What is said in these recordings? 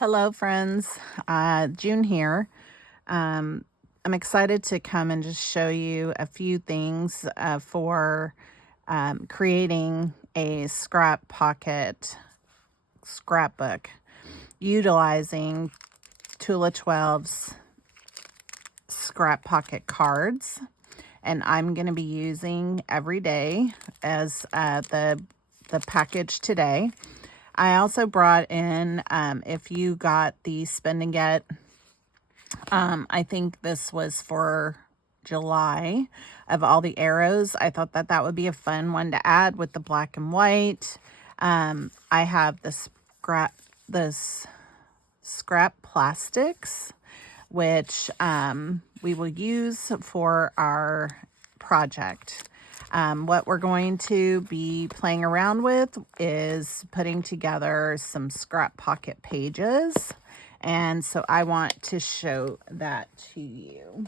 Hello, friends. June here. I'm excited to come and just show you a few things for creating a scrap pocket scrapbook utilizing Tula XII's Scrap Pocket cards. And I'm going to be using every day as the package today. I also brought in, if you got the Spend and Get, I think this was for July, of all the arrows. I thought that that would be a fun one to add with the black and white. I have this scrap plastics, which we will use for our project. What we're going to be playing around with is putting together some scrap pocket pages. And so I want to show that to you.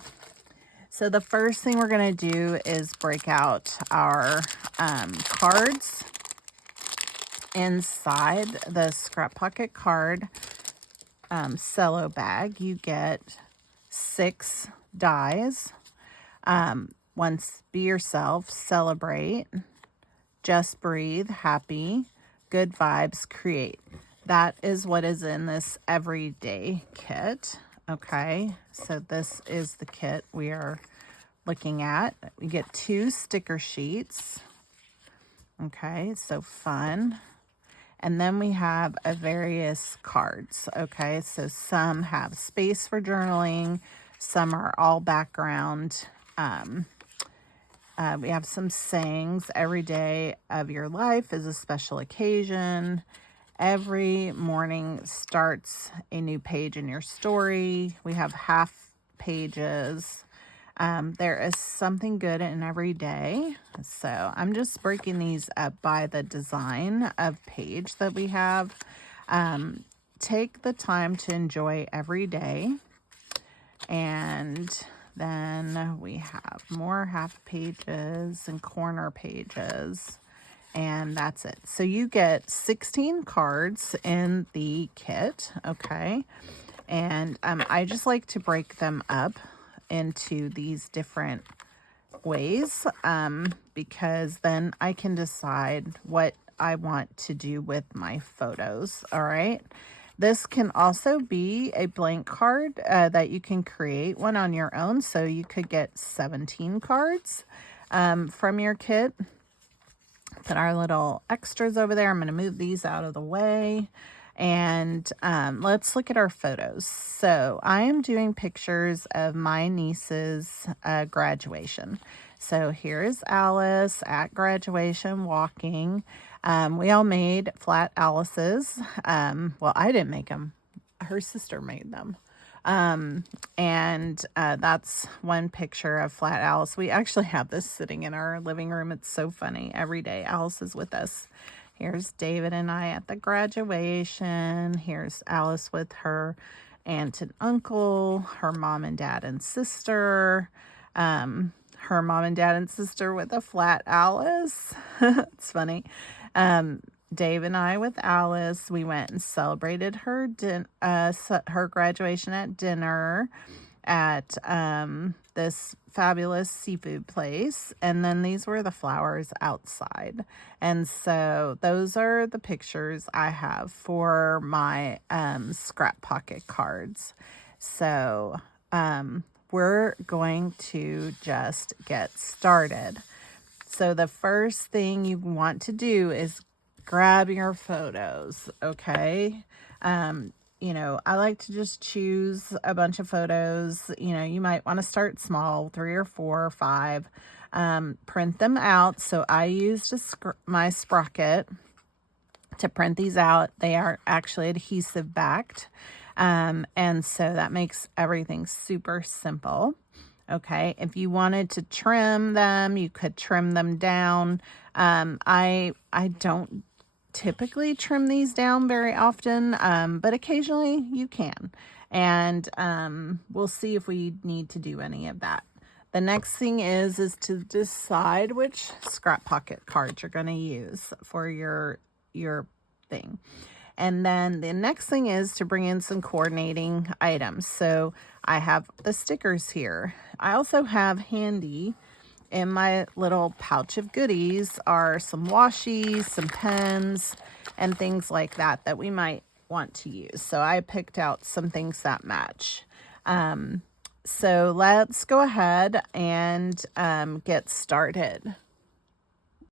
So the first thing we're going to do is break out our cards. Inside the Scrap Pocket card cello bag, you get 6 dies. Once Be Yourself, Celebrate, Just Breathe, Happy, Good Vibes, Create. That is what is in this everyday kit. Okay, so this is the kit we are looking at. We get 2 sticker sheets. Okay, so fun. And then we have various cards. Okay, so some have space for journaling, some are all background. We have some sayings. Every day of your life is a special occasion. Every morning starts a new page in your story. We have half pages. There is something good in every day. So I'm just breaking these up by the design of page that we have. Take the time to enjoy every day. And then we have more half pages and corner pages. And that's it. So you get 16 cards in the kit, okay? And I just like to break them up into these different ways because then I can decide what I want to do with my photos, all right? This can also be a blank card that you can create one on your own. So you could get 17 cards from your kit. Put our little extras over there. I'm going to move these out of the way. And let's look at our photos. So I am doing pictures of my niece's graduation. So here's Alice at graduation walking. We all made flat Alice's. Well, I didn't make them. Her sister made them. And that's one picture of flat Alice. We actually have this sitting in our living room. It's so funny. Every day Alice is with us. Here's David and I at the graduation. Here's Alice with her aunt and uncle, her mom and dad and sister, her mom and dad and sister with a flat Alice. It's funny. Dave and I with Alice, we went and celebrated her her graduation at dinner at this fabulous seafood place. And then these were the flowers outside. And so those are the pictures I have for my Scrap Pocket cards. So we're going to just get started. So the first thing you want to do is grab your photos, okay? You know, I like to just choose a bunch of photos. You know, you might want to start small, 3 or 4 or 5. Print them out. So I used my Sprocket to print these out. They are actually adhesive backed. And so that makes everything super simple. Okay, if you wanted to trim them, you could trim them down. I don't typically trim these down very often, but occasionally you can. And we'll see if we need to do any of that. The next thing is to decide which Scrap Pocket cards you're going to use for your thing. And then the next thing is to bring in some coordinating items. So I have the stickers here. I also have handy in my little pouch of goodies are some washies, some pens, and things like that that we might want to use. So I picked out some things that match. So let's go ahead and get started.